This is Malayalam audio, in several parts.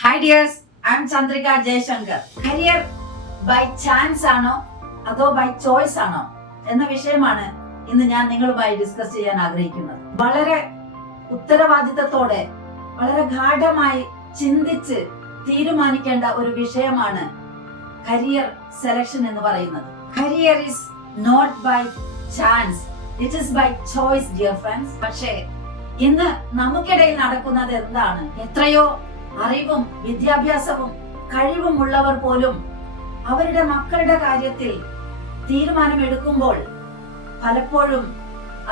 Hi dears, I am Chandrika Jayashankar. Career by chance ആണോ അതോ ബൈ ചോയ്സ് ആണോ എന്ന വിഷയമാണ് ഇന്ന് ഞാൻ നിങ്ങളുമായി ഡിസ്കസ് ചെയ്യാൻ ആഗ്രഹിക്കുന്നത്. വളരെ ഉത്തരവാദിത്തത്തോടെ വളരെ ഗാഢമായി ചിന്തിച്ച് തീരുമാനിക്കേണ്ട ഒരു വിഷയമാണ് കരിയർ സെലക്ഷൻ എന്ന് പറയുന്നത്. Career is not by chance, it is by choice dear friends. പക്ഷേ ഇന്ന് നമുക്കിടയിൽ നടക്കുന്നത് എന്താണ്? എത്രയോ അറിവും വിദ്യാഭ്യാസവും കഴിവും ഉള്ളവർ പോലും അവരുടെ മക്കളുടെ കാര്യത്തിൽ തീരുമാനമെടുക്കുമ്പോൾ പലപ്പോഴും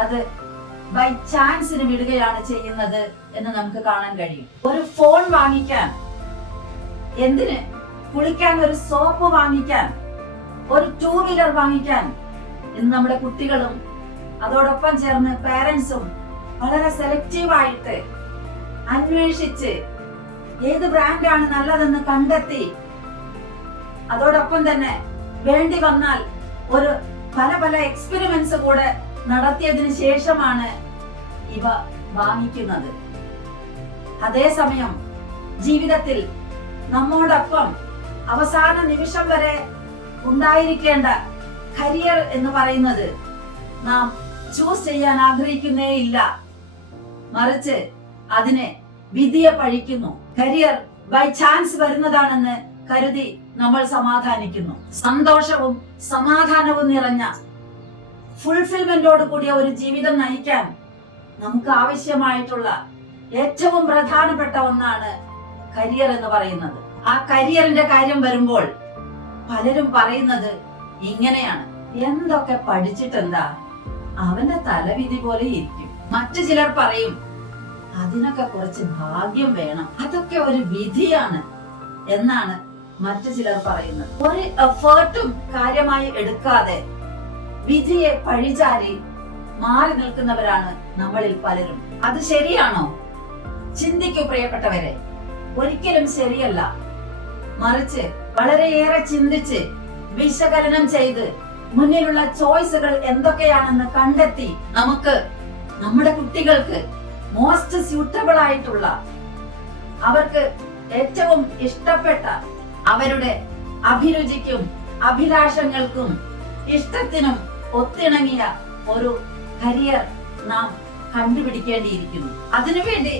അത് ബൈ ചാൻസിന് വിടുകയാണ് ചെയ്യുന്നത് എന്ന് നമുക്ക് കാണാൻ കഴിയും. ഒരു ഫോൺ വാങ്ങിക്കാൻ, എന്തിന്, കുളിക്കാൻ ഒരു സോപ്പ് വാങ്ങിക്കാൻ, ഒരു 2 വീലർ വാങ്ങിക്കാൻ ഇന്ന് നമ്മുടെ കുട്ടികളും അതോടൊപ്പം ചേർന്ന് പേരൻസും വളരെ സെലക്റ്റീവായിട്ട് അന്വേഷിച്ച് ഏത് ബ്രാൻഡാണ് നല്ലതെന്ന് കണ്ടെത്തി അതോടൊപ്പം തന്നെ വേണ്ടി വന്നാൽ ഒരു പല എക്സ്പെരിമെന്റ്സ് കൂടെ നടത്തിയതിനു ശേഷമാണ് ഇവ വാങ്ങിക്കുന്നത്. അതേസമയം ജീവിതത്തിൽ നമ്മോടൊപ്പം അവസാന നിമിഷം വരെ ഉണ്ടായിരിക്കേണ്ട കരിയർ എന്ന് പറയുന്നത് നാം ചൂസ് ചെയ്യാൻ ആഗ്രഹിക്കുന്നേ ഇല്ല, മറിച്ച് അതിനെ വിധിയെ പഴിക്കുന്നു. കരിയർ ബൈ ചാൻസ് വരുന്നതാണെന്ന് കരുതി നമ്മൾ സമാധാനിക്കുന്നു. സന്തോഷവും സമാധാനവും നിറഞ്ഞ ഫുൾഫിൽമെന്റോട് കൂടിയ ഒരു ജീവിതം നയിക്കാൻ നമുക്ക് ആവശ്യമായിട്ടുള്ള ഏറ്റവും പ്രധാനപ്പെട്ട ഒന്നാണ് കരിയർ എന്ന് പറയുന്നത്. ആ കരിയറിന്റെ കാര്യം വരുമ്പോൾ പലരും പറയുന്നത് ഇങ്ങനെയാണ്: എന്തൊക്കെ പഠിച്ചിട്ടെന്താ, അവന്റെ തലവിധി പോലെ ഇരിക്കും. മറ്റു ചിലർ പറയും അതിനൊക്കെ കുറച്ച് ഭാഗ്യം വേണം, അതൊക്കെ ഒരു വിധിയാണ് എന്നാണ് മറ്റു ചിലർ പറയുന്നത്. ഒരു എഫേർട്ടും കാര്യമായി എടുക്കാതെ വിധിയെ പഴിചാരി മാറി നിൽക്കുന്നവരാണ് നമ്മളിൽ പലരും. അത് ശരിയാണോ? ചിന്തിക്കൂ പ്രിയപ്പെട്ടവരെ, ഒരിക്കലും ശരിയല്ല. മറിച്ച് വളരെയേറെ ചിന്തിച്ച് വിശകലനം ചെയ്ത് മുന്നിലുള്ള ചോയ്സുകൾ എന്തൊക്കെയാണെന്ന് കണ്ടെത്തി നമുക്ക് നമ്മുടെ കുട്ടികൾക്ക് മോസ്റ്റ് സ്യൂട്ടബിൾ ആയിട്ടുള്ള, അവർക്ക് ഏറ്റവും ഇഷ്ടപ്പെട്ട, അവരുടെ അഭിരുചിക്കും അഭിലാഷങ്ങൾക്കും ഇഷ്ടത്തിനും ഒത്തിണങ്ങിയ ഒരു കരിയർ നാം കണ്ടുപിടിക്കേണ്ടിയിരിക്കുന്നു. അതിനുവേണ്ടി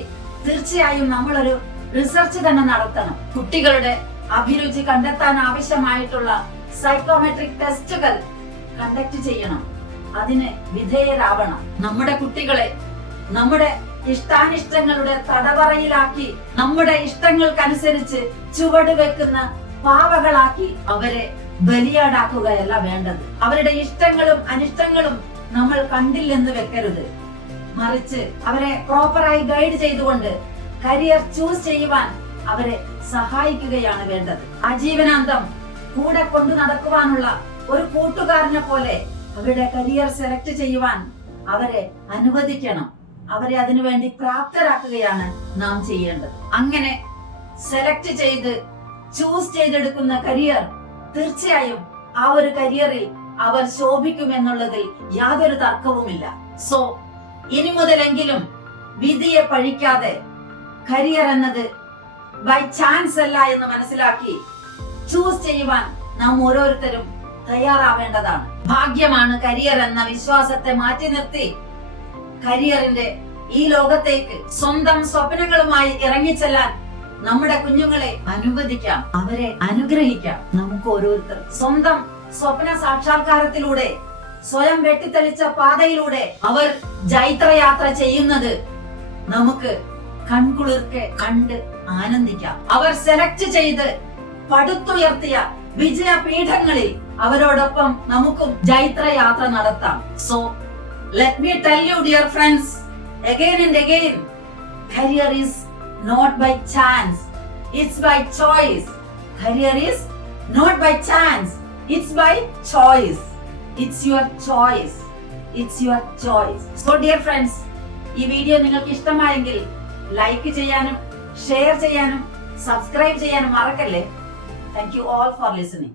തീർച്ചയായും നമ്മളൊരു റിസർച്ച് തന്നെ നടത്തണം. കുട്ടികളുടെ അഭിരുചി കണ്ടെത്താൻ ആവശ്യമായിട്ടുള്ള സൈക്കോമെട്രിക് ടെസ്റ്റുകൾ കണ്ടക്ട് ചെയ്യണം. അതിന് വിധേയരാവണം. നമ്മുടെ കുട്ടികളെ നമ്മുടെ ഇഷ്ടാനിഷ്ടങ്ങളുടെ തടവറയിലാക്കി നമ്മുടെ ഇഷ്ടങ്ങൾക്കനുസരിച്ച് ചുവട് വെക്കുന്ന പാവകളാക്കി അവരെ ബലിയാടാക്കുകയല്ല വേണ്ടത്. അവരുടെ ഇഷ്ടങ്ങളും അനിഷ്ടങ്ങളും നമ്മൾ കണ്ടില്ലെന്ന് വെക്കരുത്. മറിച്ച് അവരെ പ്രോപ്പറായി ഗൈഡ് ചെയ്തുകൊണ്ട് കരിയർ ചൂസ് ചെയ്യുവാൻ അവരെ സഹായിക്കുകയാണ് വേണ്ടത്. ആജീവനാന്തം കൂടെ കൊണ്ടു നടക്കുവാനുള്ള ഒരു കൂട്ടുകാരനെ പോലെ അവരുടെ കരിയർ സെലക്ട് ചെയ്യുവാൻ അവരെ അനുവദിക്കണം. അവരെ അതിനുവേണ്ടി പ്രാപ്തരാക്കുകയാണ് നാം ചെയ്യേണ്ടത്. അങ്ങനെ സെലക്ട് ചെയ്ത് ചൂസ് ചെയ്തെടുക്കുന്ന കരിയർ തീർച്ചയായും ആ ഒരു കരിയറിൽ അവർ ശോഭിക്കുമെന്നുള്ളതിൽ യാതൊരു തർക്കവുമില്ല. സോ ഇനി മുതലെങ്കിലും വിധിയെ പഴിക്കാതെ കരിയർ എന്നത് ബൈ ചാൻസ് അല്ല എന്ന് മനസ്സിലാക്കി ചൂസ് ചെയ്യുവാൻ നാം ഓരോരുത്തരും തയ്യാറാവേണ്ടതാണ്. ഭാഗ്യമാണ് കരിയർ എന്ന വിശ്വാസത്തെ മാറ്റി നിർത്തി കരിയറിന്റെ ഈ ലോകത്തേക്ക് സ്വന്തം സ്വപ്നങ്ങളുമായി ഇറങ്ങിച്ചെല്ലാൻ നമ്മുടെ കുഞ്ഞുങ്ങളെ അനുവദിക്കാം, അവരെ അനുഗ്രഹിക്കാം. നമുക്ക് ഓരോരുത്തർ സ്വന്തം സ്വപ്ന സാക്ഷാത്കാരത്തിലൂടെ, സ്വയം വെട്ടിത്തെളിച്ച പാതയിലൂടെ അവർ ജൈത്രയാത്ര ചെയ്യുന്നത് നമുക്ക് കൺകുളിർക്കെ കണ്ട് ആനന്ദിക്കാം. അവർ സെലക്ട് ചെയ്ത് പടുത്തുയർത്തിയ വിജയപീഠങ്ങളിൽ അവരോടൊപ്പം നമുക്കും ജൈത്രയാത്ര നടത്താം. So let me tell you dear friends, again and again, career is not by chance, it's by choice. Career is not by chance, it's by choice. It's your choice, it's your choice. So dear friends, ഈ വീഡിയോ നിങ്ങൾക്ക് ഇഷ്ടമായെങ്കിൽ ലൈക്ക് ചെയ്യാനും ഷെയർ ചെയ്യാനും സബ്സ്ക്രൈബ് ചെയ്യാനും മറക്കല്ലേ. Thank you all for listening.